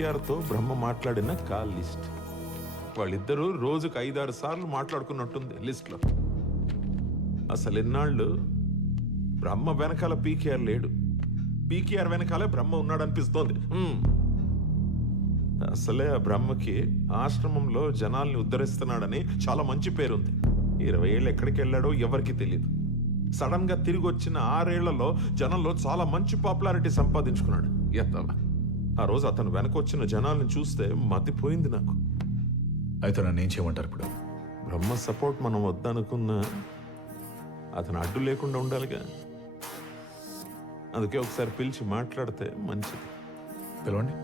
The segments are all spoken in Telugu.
పీకేఆర్తో బ్రహ్మ మాట్లాడిన కాల్ లిస్ట్. వాళ్ళిద్దరూ రోజుకు 5-6 సార్లు మాట్లాడుకున్నట్టుంది లిస్ట్లో. అసలు ఎన్నాళ్ళు బ్రహ్మ వెనకాల పీకేఆర్ లేడు, పీకేఆర్ వెనకాలే బ్రహ్మ ఉన్నాడనిపిస్తోంది. అసలే ఆ బ్రహ్మకి ఆశ్రమంలో జనాల్ని ఉద్ధరిస్తున్నాడని చాలా మంచి పేరుంది. 20 ఏళ్ళు ఎక్కడికి వెళ్ళాడో ఎవరికి తెలియదు. సడన్ గా తిరిగి వచ్చిన 6 ఏళ్లలో జనంలో చాలా మంచి పాపులారిటీ సంపాదించుకున్నాడు. ఎత్తవా ఆ రోజు అతను వెనకొచ్చిన జనాల్ని చూస్తే మతిపోయింది నాకు. అయితే నన్ను ఏం చేయమంటారు ఇప్పుడు? బ్రహ్మ సపోర్ట్ మనం వద్దనుకున్నా అతను అడ్డు లేకుండా ఉండాలిగా. అందుకే ఒకసారి పిలిచి మాట్లాడితే మంచిది. పిలవండి.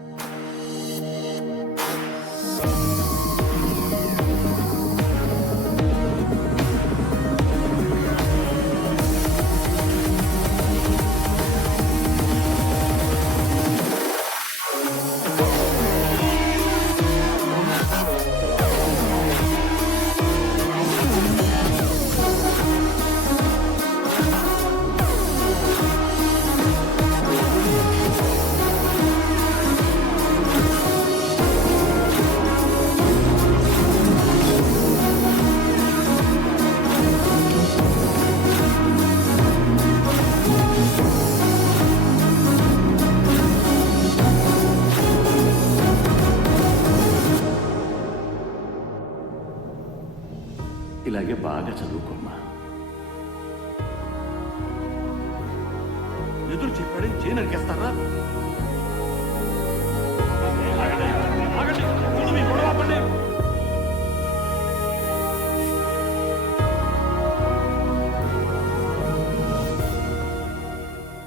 ఇలాగే బాగా చదువుకోమ్మా. ఎదురు చెప్పాడని చేయి నరికేస్తారా?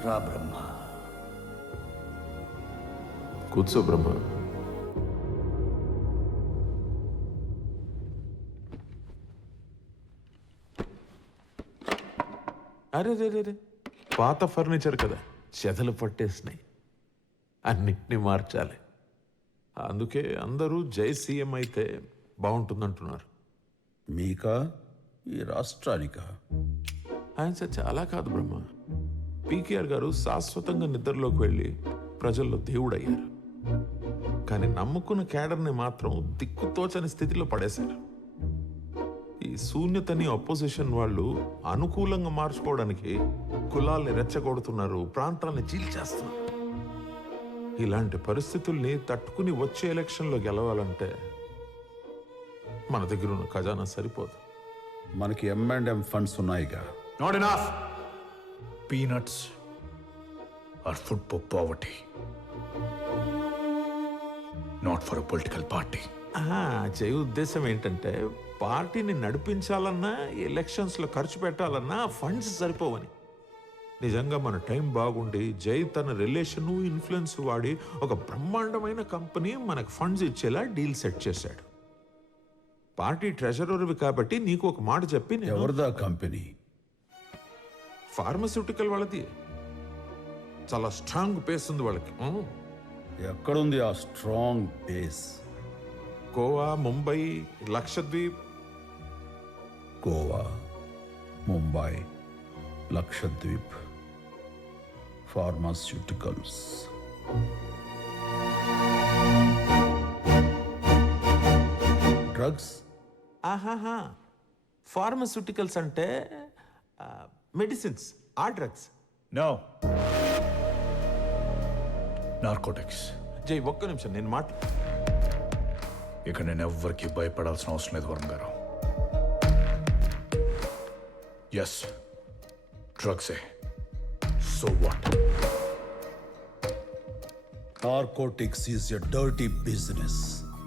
రా బ్రహ్మ. కూర్చో బ్రహ్మ. అరే రే రే, పాత ఫర్నిచర్ కదా, చెదలు పట్టేసినాయి, అన్నిటినీ మార్చాలి. అందుకే అందరూ జై సీఎం అయితే బాగుంటుందంటున్నారు. మీకా, ఈ రాష్ట్రానికా? ఆయన సార్ చాలా కాదు బ్రహ్మ. పీకేఆర్ గారు శాశ్వతంగా నిద్రలోకి వెళ్ళి ప్రజల్లో దేవుడయ్యారు. కానీ నమ్ముకున్న క్యాడర్ని మాత్రం దిక్కుతోచని స్థితిలో పడేశారు. ఈ శూన్యతని అపోజిషన్ వాళ్ళు అనుకూలంగా మార్చుకోవడానికి కులాల్ని రెచ్చగొడుతున్నారు, ప్రాంతాలని చీల్చేస్తున్నారు. ఇలాంటి పరిస్థితుల్ని తట్టుకుని వచ్చే ఎలక్షన్లో గెలవాలంటే మన దగ్గర ఉన్న ఖజానా సరిపోదు. మనకి M&M ఫండ్స్ ఉన్నాయిగా. Not enough. Peanuts are food for poverty, not for a political party. జయ ఉద్దేశం ఏంటంటే పార్టీని నడిపించాలన్నా ఎలక్షన్స్లో ఖర్చు పెట్టాలన్నా ఫండ్స్ సరిపోవని. నిజంగా మన టైం బాగుండి జై తన రిలేషను ఇన్ఫ్లుయెన్స్ వాడి ఒక బ్రహ్మాండమైన కంపెనీ మనకు ఫండ్స్ ఇచ్చేలా డీల్ సెట్ చేశాడు. పార్టీ ట్రెజరర్వి కాబట్టి నీకు ఒక మాట చెప్పి, ఎవరిదా కంపెనీ? ఫార్మస్యూటికల్ వాళ్ళది. చాలా స్ట్రాంగ్ బేస్ ఉంది వాళ్ళకి. ఎక్కడుంది ఆ strong base? Goa, Mumbai, Lakshadweep. Goa, Mumbai, Lakshadweep, pharmaceuticals. Drugs? ఆహాహా, ఫార్మస్యూటికల్స్ అంటే మెడిసిన్స్, ఆ డ్రగ్స్. No. నార్కోటిక్స్. జై ఒక్క నిమిషం నేను ఇక నేను ఎవ్వరికి భయపడాల్సిన అవసరం లేదు వరుణ్ గారు. ఎస్, డ్రగ్సే. So what? Narcotics is a dirty business.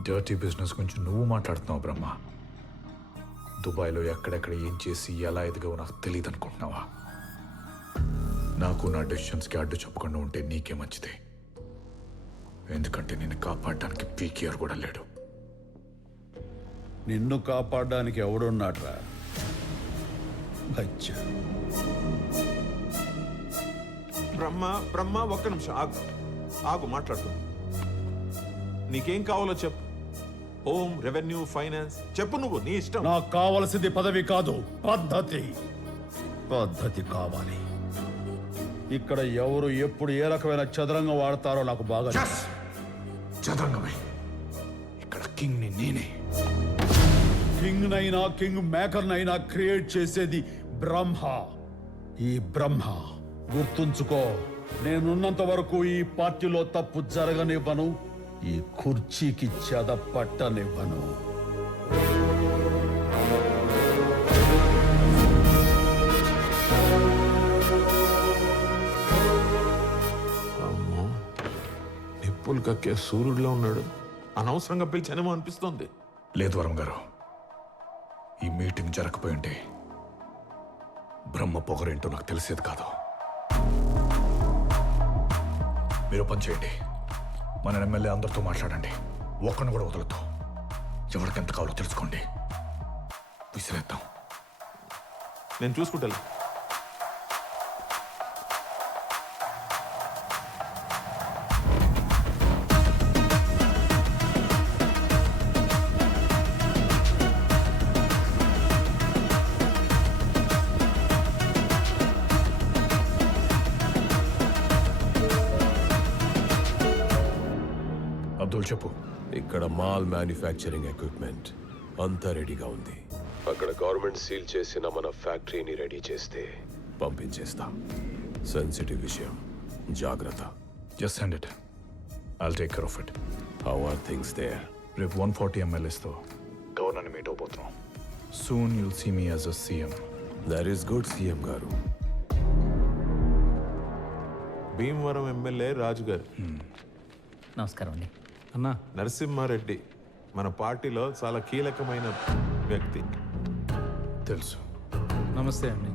Dirty business గురించి నువ్వు మాట్లాడుతున్నావు బ్రహ్మ. దుబాయ్లో ఎక్కడెక్కడ ఏం చేసి ఎలా ఎదిగావో నాకు తెలియదు అనుకుంటున్నావా? నాకు నా డెసిషన్స్కి అడ్డు చెప్పకుండా ఉంటే నీకే మంచిది. ఎందుకంటే నిన్ను కాపాడడానికి పీకేఆర్ కూడా లేడు. నిన్ను కాపాడడానికి ఎవడున్నాడ్రా? బచ్చా. బ్రహ్మ ఒక్క నిమిషం ఆగు మాట్లాడుతూ. నీకేం కావాలో చెప్పు. హోమ్, రెవెన్యూ, ఫైనాన్స్ చెప్పు, నువ్వు నీ ఇష్టం. నాకు కావలసింది పదవి కాదు, పద్ధతి. పద్ధతి కావాలి. ఇక్కడ ఎవరు ఎప్పుడు ఏ రకమైన చదరంగం వాడతారో నాకు బాగా చదరంగమే. ఇక్కడ కింగ్ని నేనే. కింగ్ నైనా కింగ్ మేకర్ నైనా క్రియేట్ చేసేది బ్రహ్మ. ఈ బ్రహ్మ గుర్తుంచుకో, నేనున్నంత వరకు ఈ పార్టీలో తప్పు జరగనివ్వను, ఈ కుర్చీకి చెద పట్టనివ్వను. అమ్మో, నిప్పులు కక్కే సూర్యుడిలో ఉన్నాడు. అనవసరంగా పిలిచానేమో అనిపిస్తోంది. లేదు వరం గారు, ఈ మీటింగ్ జరగకపోయి ఉంటే బ్రహ్మ పొగరేంటో నాకు తెలిసేది కాదు. మీరు పని చేయండి, మన ఎమ్మెల్యే అందరితో మాట్లాడండి. ఒక్కడిని కూడా వదలతో. ఎవరికి ఎంత కావాలో తెలుసుకోండి. విసిరేద్దాం. నేను చూసుకుంటాను. అబ్దుల్ చెప్పు. ఇక్కడ మాల్ మ్యానుఫ్యాక్చరింగ్ ఎక్విప్మెంట్ అంతా రెడీగా ఉంది. అక్కడ గవర్నమెంట్ సీల్ చేసిన మన ఫ్యాక్టరీని రెడీ చేస్తే పంపించేస్తాం. సెన్సిటివ్ విషయం, జాగ్రత్త. Just send it, I'll take care of it. How are things there? రేపు 140 MLAsతో గవర్నర్ని మీట్ అవబోతున్నాం. Soon you'll see me as a CM. That is good CM గారు. భీమవరం ఎమ్మెల్యే రాజు గారు. నమస్కారం అండి. అన్నా నరసింహారెడ్డి మన పార్టీలో చాలా కీలకమైన వ్యక్తి. తెలుసు. నమస్తే అండి.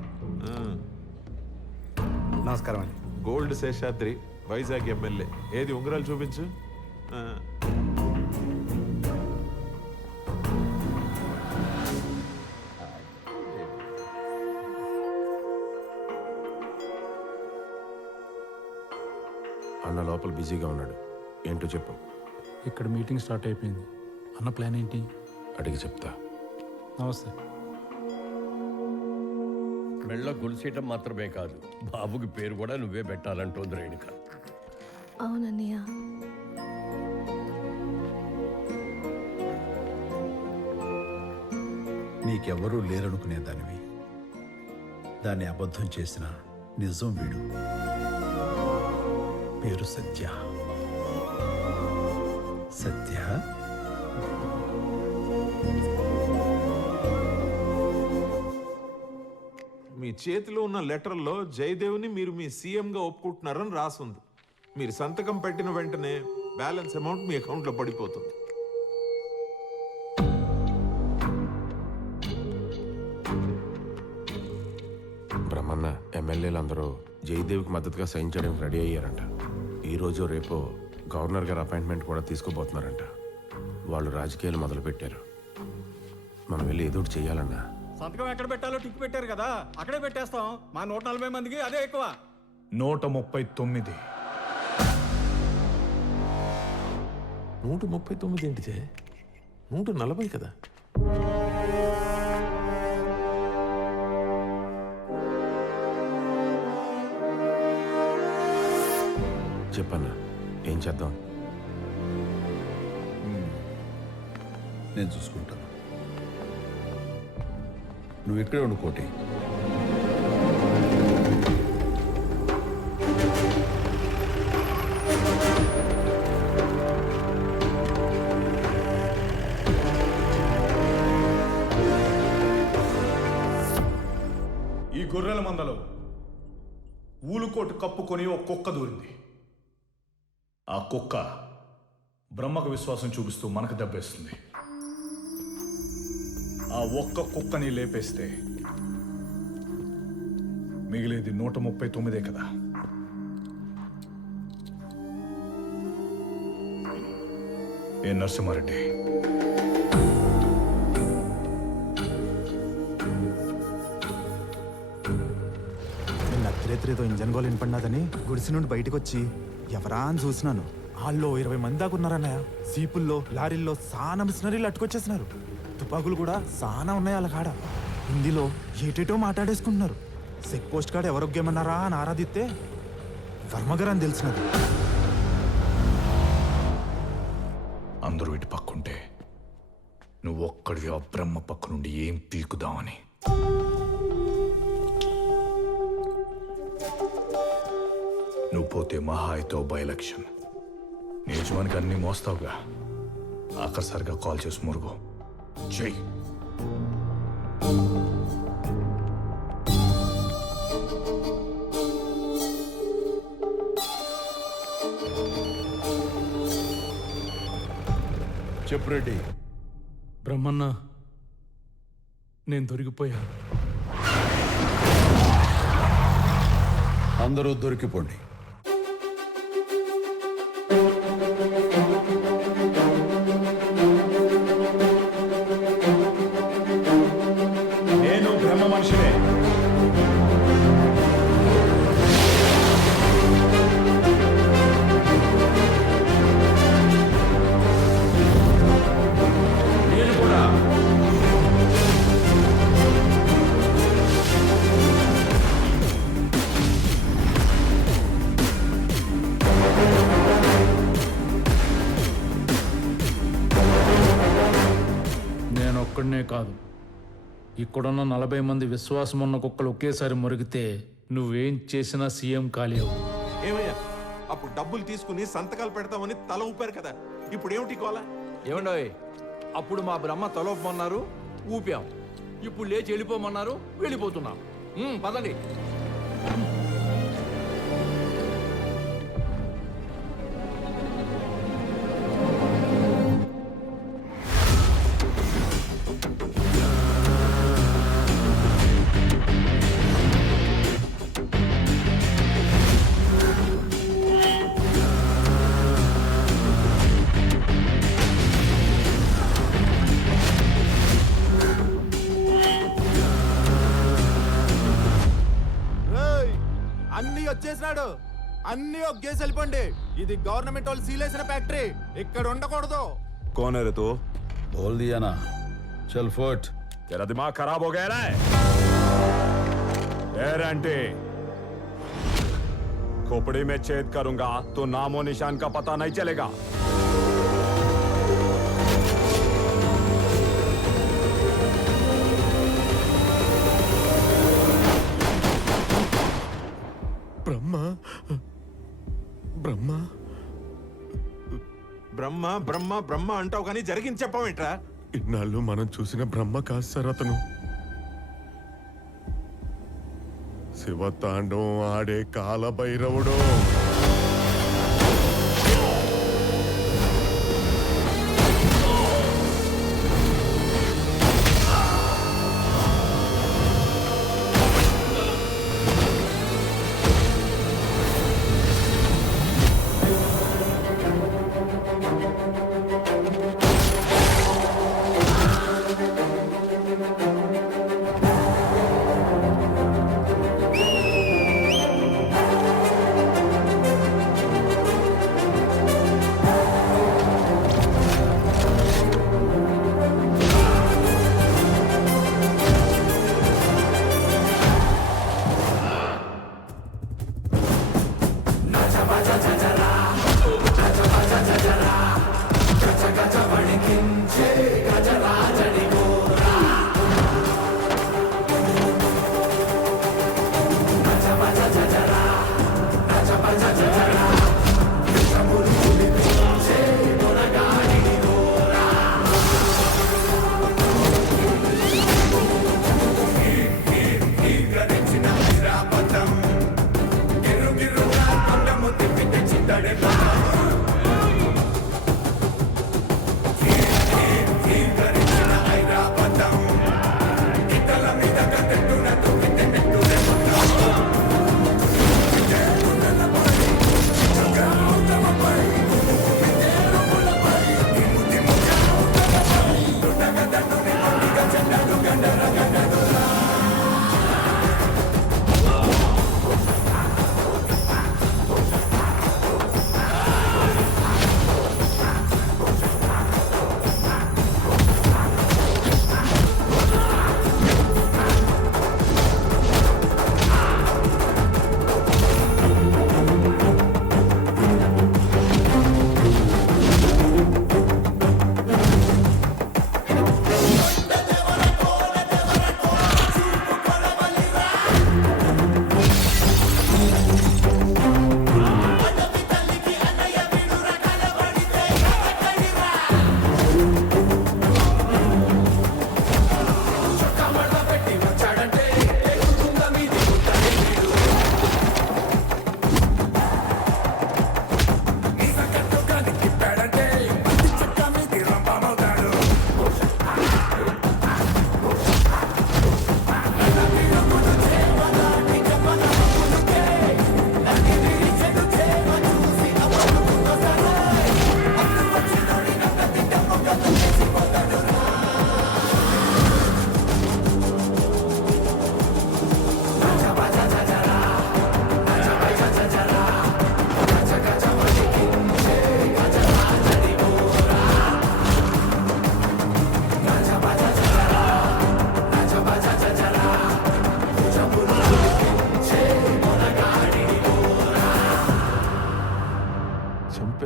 నమస్కారం అండి. Gold Seshadri Vizag MLA. ఏది ఉంగరాలు చూపించు. ఆ. అన్న లోపల బిజీగా ఉన్నాడు. ఏంటో చెప్పు. ఇక్కడ మీటింగ్ స్టార్ట్ అయిపోయింది. అన్న ప్లాన్ ఏంటి? అడిగి చెప్తా. నమస్తే. మెళ్ళ గొలుసేయటం మాత్రమే కాదు, బాబుకి పేరు కూడా నువ్వే పెట్టాలంటోంది రేణుక. అవునన్నయ్య. నీకెవ్వరూ లేరనుకునేదానివి, దాన్ని అబద్ధం చేసిన నిజం వీడు. పేరు సత్య. సత్య, మీ చేతిలో ఉన్న లెటర్లో జయదేవ్ని మీరు మీ సీఎంగా ఒప్పుకుంటున్నారని రాసుంది. మీరు సంతకం పెట్టిన వెంటనే బ్యాలెన్స్ అమౌంట్ మీ అకౌంట్లో పడిపోతుంది. బ్రహ్మన్న ఎమ్మెల్యేలందరూ జయదేవ్కి మద్దతుగా సైన్ చేయడానికి రెడీ అయ్యారంట. ఈరోజు రేపో గవర్నర్ గారు అపాయింట్మెంట్ కూడా తీసుకోబోతున్నారంట. వాళ్ళు రాజకీయాలు మొదలుపెట్టారు. మనం వెళ్ళి ఏదో ఒకటి చెయ్యాలన్నా. సంతకం ఎక్కడ పెట్టాలో టిక్ పెట్టారు కదా, అక్కడే పెట్టేస్తాం. మా 140 మందికి అదే ఎక్కువ. 139. 139 ఏంటి జయ? 140 కదా. చెప్పన్నా, ఏం చేద్దాం? నేను చూసుకుంటాను. నువ్వు ఇక్కడే ఉండు కోటి. ఈ గొర్రెల మందలో ఊలుకోటు కప్పుకొని ఒక కుక్క దూరింది. ఆ కుక్క బ్రహ్మకు విశ్వాసం చూపిస్తూ మనకు దెబ్బేస్తుంది. ఆ ఒక్క కుక్కని లేపేస్తే మిగిలేది 139 కదా. ఏ నరసింహారెడ్డి, నిన్న అర్ధరేత్రేదో ఇంజన్ గోల్ వినపడినాదని గుడిసి నుండి బయటకు వచ్చి ఎవరా అని చూసినాను. వాళ్ళు 20 మంది దాకా ఉన్నారన్నయ్య. సీపుల్లో, లారీల్లో సానా మిషనరీలు అట్టుకొచ్చేసినారు. తుపాకులు కూడా సానా ఉన్నాయి వాళ్ళ కాడ. హిందీలో ఏటేటో మాట్లాడేసుకుంటున్నారు. చెక్ పోస్ట్ కాడ ఎవరొగ్గేమన్నారా అని ఆరాధిస్తే వర్మగారు అని తెలిసినది. అందరూ ఇటు పక్కుంటే నువ్వు ఒక్కడివి ఆ బ్రహ్మ పక్క నుండి ఏం పీకుదామని. నువ్వు పోతే మహా అయితే బై ఎలక్షన్. నీ యజమానికి అన్నీ మోస్తావుగా, ఆఖరిసారిగా కాల్ చేసి మురుగు చెయ్యి. చెప్పు రెడ్డి. బ్రహ్మన్న నేను దొరికిపోయా. అందరూ దొరికిపోండి. నేను బ్రహ్మ మనిషినే. నేను కూడా. నేను ఒక్కడనే కాదు, ఇక్కడున్న 40 మంది విశ్వాసం ఉన్న కుక్కలు ఒకేసారి మురిగితే నువ్వేం చేసినా సీఎం కాలేవు. ఏమయ్యా, అప్పుడు డబ్బులు తీసుకుని సంతకాలు పెడతామని తల ఊపారు కదా, ఇప్పుడు ఏమిటి కోలా? ఏమండోయ్, అప్పుడు మా బ్రహ్మ తలోపమన్నారు, ఊపాం. ఇప్పుడు లేచి వెళ్ళిపోమన్నారు, వెళ్ళిపోతున్నాం. పదండి. అన్ని వచ్చేసినాడు, అన్ని ఒగ్గేసి వెళ్ళిపోండి. ఇది గవర్నమెంట్ వాళ్ళు సీలేసిన ఫ్యాక్టరీ, ఇక్కడ ఉండకూడదు. कौन है रे तू? बोल दिया ना, चल फुट. तेरा दिमाग खराब हो गया ना? आंटी, खोपड़ी में छेद करूंगा तो नामो निशान का पता नहीं चलेगा. బ్రహ్మ బ్రహ్మ బ్రహ్మ అంటావు కానీ జరిగింది చెప్పవేంట్రా? ఇన్నాళ్ళు మనం చూసిన బ్రహ్మ కాదు సార్ అతను. శివతాండవం ఆడే కాలభైరవుడు.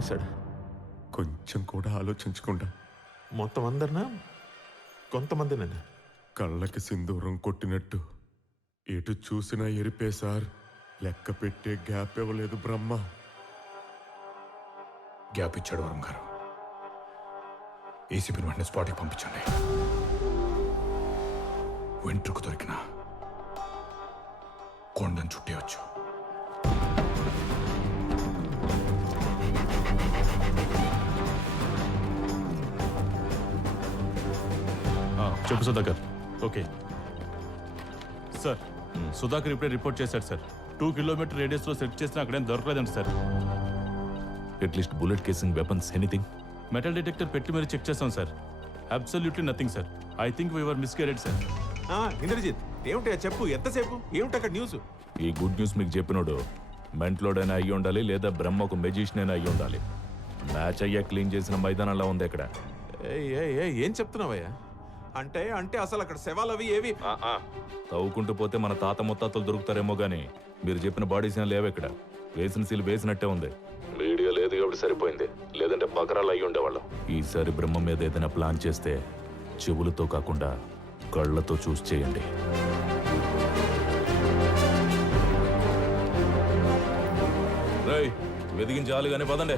చంపేశాడు. కొంచెం కూడా ఆలోచించకుండా మొత్తం అందరినా కొంతమందినైనా? కళ్ళకి సింధూరం కొట్టినట్టు ఎటు చూసినా ఎరిపే సార్. లెక్క పెట్టే గ్యాప్ ఇవ్వలేదు బ్రహ్మ. గ్యాప్ ఇచ్చాడు వరం గారు. ఏసీపీని వెంటనే స్పాట్కి పంపించండి. వెంట్రుకు దొరికిన కొండను చుట్టేయచ్చు. చెప్పు సుధాకర్. ఓకే సార్, సుధాకర్ ఇప్పుడే రిపోర్ట్ చేశాడు సార్. 2 కిలోమీటర్ రేడియస్లో సెట్ చేసినా అక్కడేం దొరకలేదండి sir. At least bullet casing weapons anything? Metal detector పెట్టి మీరు చెక్ చేస్తాం sir. Absolutely nothing sir. I think we're misguided sir. Indrajit, ఏమిటా చెప్పు, ఎంతసేపు? ఏమిటి అక్కడ న్యూస్? ఈ గుడ్ న్యూస్ మీకు చెప్పినోడు మెంట్లోడైనా అయ్యి ఉండాలి, లేదా బ్రహ్మ ఒక మెజిషియన్ అయినా అయ్యి ఉండాలి. మ్యాచ్ అయ్యా క్లీన్ చేసిన మైదానంలో ఉంది ఇక్కడ. ఏం చెప్తున్నావయ్యా? అంటే అంటే అసలు అక్కడ శవాలు అవి ఏవి? తవ్వుకుంటూ పోతే మన తాత ముత్తాతలు దొరుకుతారేమో గానీ మీరు చెప్పిన బాడీ సీన్ లేవు ఇక్కడ. వేసిన సీల్ వేసినట్టే ఉంది. వీడియో లేదు కాబట్టి సరిపోయింది, లేదంటే బకరాలు అయ్యి ఉండేవాళ్ళం. ఈసారి బ్రహ్మ మీద ఏదైనా ప్లాన్ చేస్తే చెవులతో కాకుండా కళ్ళతో చూసి చేయండి. వెదిగించాలి కానీ పదండి.